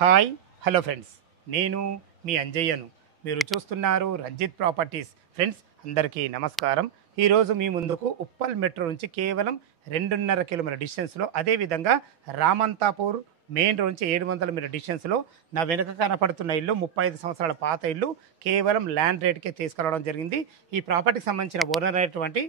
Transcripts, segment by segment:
Hi hello friends, నేను మీ అంజయ్యను. మీరు చూస్తున్నారు రంజిత్ ప్రాపర్టీస్. ఫ్రెండ్స్ అందరికీ నమస్కారం. ఈరోజు మీ ముందుకు ఉప్పల్ మెట్రో నుంచి కేవలం 2.5 కిలోమీటర్ డిస్టెన్స్లో, అదేవిధంగా రామంతాపూర్ మెయిన్ రోడ్ నుంచి 700 మీటర్ డిస్టెన్స్లో నా వెనుక కనపడుతున్న ఇల్లు 35 సంవత్సరాల పాత ఇల్లు కేవలం ల్యాండ్ రేట్కే తీసుకురావడం జరిగింది. ఈ ప్రాపర్టీకి సంబంధించిన ఓనర్ అయినటువంటి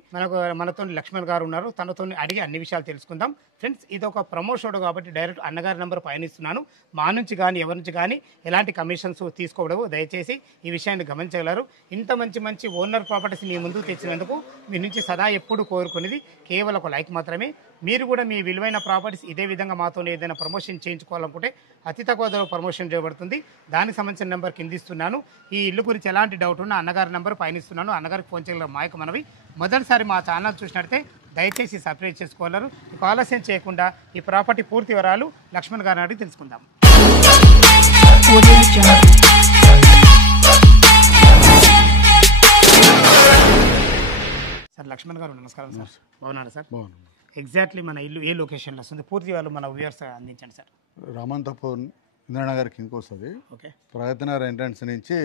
మనతో లక్ష్మణ్ గారు ఉన్నారు. తనతో అడిగి అన్ని విషయాలు తెలుసుకుందాం. ఫ్రెండ్స్, ఇది ఒక ప్రమోషన్ కాబట్టి డైరెక్ట్ అన్నగారి నెంబర్ పయనిస్తున్నాను. మా నుంచి కానీ ఎవరి నుంచి కానీ ఎలాంటి కమిషన్స్ తీసుకోవడము, దయచేసి ఈ విషయాన్ని గమనించగలరు. ఇంత మంచి ఓనర్ ప్రాపర్టీస్ మీ ముందుకు తెచ్చినందుకు మీ నుంచి సదా ఎప్పుడు కోరుకునేది కేవలం ఒక లైక్ మాత్రమే. మీరు కూడా మీ విలువైన ప్రాపర్టీస్ ఇదే విధంగా మాతో ఏదైనా ప్రమోషన్ చేయించుకోవాలనుకుంటే అతి తక్కువ ధరలో ప్రమోషన్ చేయబడుతుంది. దానికి సంబంధించిన నెంబర్ కింద ఇస్తున్నాను. ఈ ఇల్లు గురించి ఎలాంటి డౌట్ ఉన్నా అన్నగారి నెంబర్ పైన ఇస్తున్నాను. అన్నగారికి ఫోన్ చేయగల మాయకు మనవి. మొదటిసారి మా ఛానల్ చూసినట్టే దయచేసి సబ్స్క్రైబ్ చేసుకోగలరు. ఇక ఆలస్యం చేయకుండా ఈ ప్రాపర్టీ పూర్తి వివరాలు లక్ష్మణ్ గారిని అడిగి తెలుసుకుందాం. సార్ లక్ష్మణ్ గారు నమస్కారం సార్. బాగున్నారా సార్? ఎగ్జాక్ట్లీ మన ఇల్లు ఏ లొకేషన్లో వస్తుంది పూర్తి వాళ్ళు మన వ్యూవర్స్ అందించండి సార్. రామంతపూర్ ఇంద్రానగర్ కిందకి వస్తుంది. ఓకే, ప్రగతినగర్ ఎంట్రన్స్ నుంచి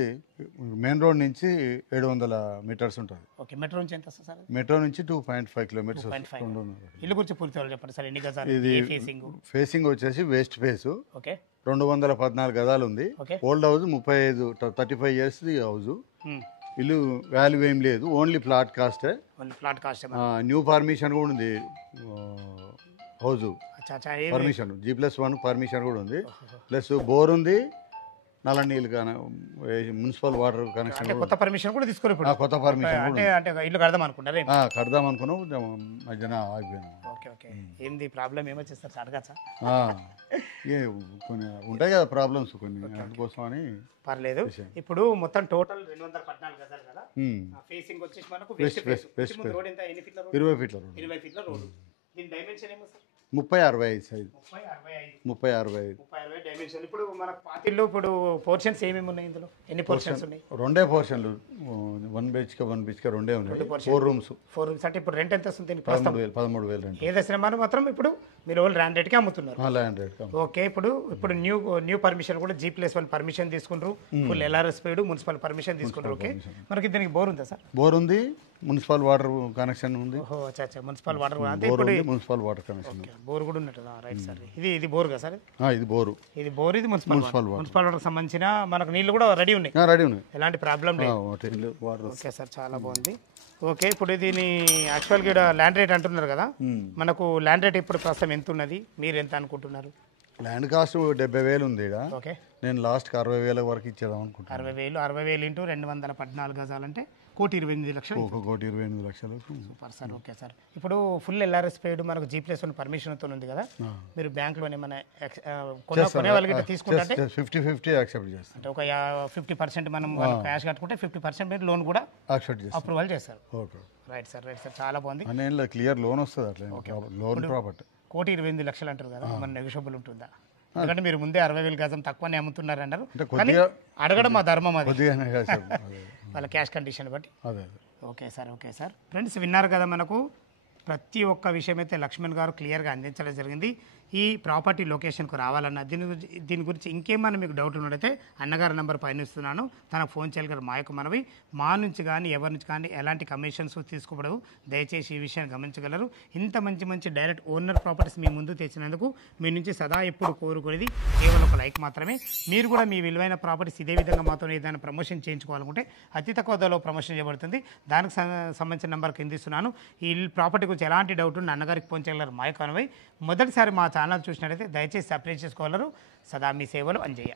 మెయిన్ రోడ్ నుంచి 700 మీటర్స్ ఉంటుంది. ఓకే. మెట్రో నుంచి ఎంత వస్తుంది సార్? మెట్రో నుంచి 2.5 కిలోమీటర్స్. ఇల్లు గురించి పూర్తి వాళ్ళు చెప్పండి సార్. ఎన్ని గజాలు? ఇది ఫేసింగ్ ఫేసింగ్ వచ్చేసి వెస్ట్ ఫేస్. ఓకే, 214 గదాలు ఉంది. Okay. Old house 35 years house. ఇల్లు వాల్యూ ఏం లేదు, ఓన్లీ ప్లాట్ కాస్టే. ఫ్లాట్ కాస్ట్ న్యూ పర్మిషన్ కూడా ఉంది. హౌస్ పర్మిషన్ G+1 పర్మిషన్ కూడా ఉంది. ప్లస్ బోర్ ఉంది, నల్ల నీళ్ళు మున్సిపల్ వాటర్ కనెక్షన్. కొత్త పర్మిషన్ కూడా తీసుకోరు ఇప్పుడు. కొత్త పర్మిషన్ అంటే ఇల్లు కడదాం అనుకుంటారు? కడదాం అనుకున్నాం, మధ్యన ఆగిపోయాను. Okay, okay. ఏంది ప్రాబ్లం ఏమొచ్చేస్తారు అడగచ్చా? కొన్ని ఉంటాయి కదా ప్రాబ్లమ్స్, కొన్ని అందుకోసం అని. పర్లేదు. ఇప్పుడు మొత్తం టోటల్ 214 గజాలు కదా. ఫేసింగ్ వచ్చేసి మనకు రోడ్ ఎంత? 20 ఫీట్ల రోడ్. 20 ఫీట్ల రోడ్. దీని డైమెన్షన్ ఏమో సార్? 30-65 సైజ్. 30-65 డైమెన్షన్. ఇప్పుడు మన పార్టీలో ఇప్పుడు పోర్షన్స్ ఏమేమి ఉన్నాయి ఇందులో? ఎన్ని పోర్షన్స్ ఉన్నాయి? 2 పోర్షన్లు, 1 BHK 2 ఉన్నాయి. 4 రూమ్స్. అంటే ఇప్పుడు రెంట్ ఎంత వస్తుంది? 13,000 రెంట్. ఏదైనా మనం మాత్రం ఇప్పుడు మీరు ఓన్లీ ల్యాండ్ రేట్కి అమ్ముతున్నారు. Land rate. ఓకే. ఇప్పుడు న్యూ పర్మిషన్ కూడా G+1 పర్మిషన్ తీసుకుంటారు. ఫుల్ LRS పేడ్ మున్సిపల్ పర్మిషన్ తీసుకుంటారు. ఓకే. మనకి దీనికి బోర్ ఉందా సార్? బోర్ ఉంది, మున్సిపల్ వాటర్ కనెక్షన్ ఉంది. Municipal water municipal water connection. Bore కూడా ఉన్నట్టు. Right sir. ఇది బోర్ కదా సార్? ఇది బోరు. ఇది మున్సిపల్ వాటర్ సంబంధించిన మనకు నీళ్లు కూడా రెడీ ఉన్నాయి. ఎలాంటి ప్రాబ్లం లేదు. ఓకే సార్, చాలా బాగుంది. ఓకే. ఇప్పుడు దీని యాక్చువల్గా ల్యాండ్ రేట్ అంటున్నారు కదా, మనకు ల్యాండ్ రేట్ ఇప్పుడు ప్రస్తుతం ఎంత ఉన్నది, మీరు ఎంత అనుకుంటున్నారు? ల్యాండ్ కాస్ట్ 70,000 ఉంది. ఓకే. నేను లాస్ట్ 60,000 వరకు ఇచ్చేద్దాం అనుకుంటున్నాను. 60,000 into 214 గజాలంటే 1,28,00,000. 1,28,00,000. Super sir. Okay sir. ఇప్పుడు ఫుల్ LRS పేడ్ మనకు G+1 పర్మిషన్తో ఉంది కదా, మీరు బ్యాంక్లో ఏమైనా కొనే వాళ్ళకి తీసుకుంటే 50-50 యాక్సెప్ట్ చేస్తారు. అంటే ఒక 50% మనం క్యాష్ కట్టుకుంటే 50% మీరు లోన్ కూడా అప్రూవల్ చేస్తారు. Okay. Right sir, right sir, చాలా బాగుంది. క్లియర్ లోన్ వస్తుంది అట్లా. లోన్ ప్రాపర్టీ 1,28,00,000 అంటారు కదా, మన నెగోషియబుల్ ఉంటుందా? ఎందుకంటే మీరు ముందే 60,000 గజం తక్కువనే అమ్ముతున్నారు అన్నారు. అడగడం మా ధర్మం, అది వాళ్ళ క్యాష్ కండిషన్ బట్టి. Okay sir, okay sir. Friends విన్నారు కదా, మనకు ప్రతి ఒక్క విషయం అయితే లక్ష్మణ్ గారు క్లియర్గా అందించడం జరిగింది. ఈ ప్రాపర్టీ లొకేషన్కు రావాలన్న దీని గురించి ఇంకేమైనా మీకు డౌట్ ఉన్నట్టయితే అన్నగారి నెంబర్ పైన ఇస్తున్నాను, తనకు ఫోన్ చేయగలరు. మా యొక్క మనవి, మా నుంచి కానీ ఎవరి నుంచి కానీ ఎలాంటి కమిషన్స్ తీసుకోబడవు. దయచేసి ఈ విషయాన్ని గమనించగలరు. ఇంత మంచి డైరెక్ట్ ఓనర్ ప్రాపర్టీస్ మీ ముందు తెచ్చినందుకు మీ నుంచి సదా ఎప్పుడు కోరుకునేది కేవలం ఒక లైక్ మాత్రమే. మీరు కూడా మీ విలువైన ప్రాపర్టీస్ ఇదే విధంగా మాతో ఏదైనా ప్రమోషన్ చేయించుకోవాలనుకుంటే అతి తక్కువ ధరలో ప్రమోషన్ చేయబడుతుంది. దానికి సంబంధించిన నెంబర్ కింద ఇస్తున్నాను. ఈ ప్రాపర్టీ గురించి ఎలాంటి డౌట్ ఉన్న అన్నగారికి ఫోన్ చేయగలరు. మా యొక్క మనవి, మొదటిసారి మా ఛానల్ చూసినట్లయితే దయచేసి సబ్స్క్రైబ్ చేసుకోగలరు. సదా మీ సేవలు అంజయ్య.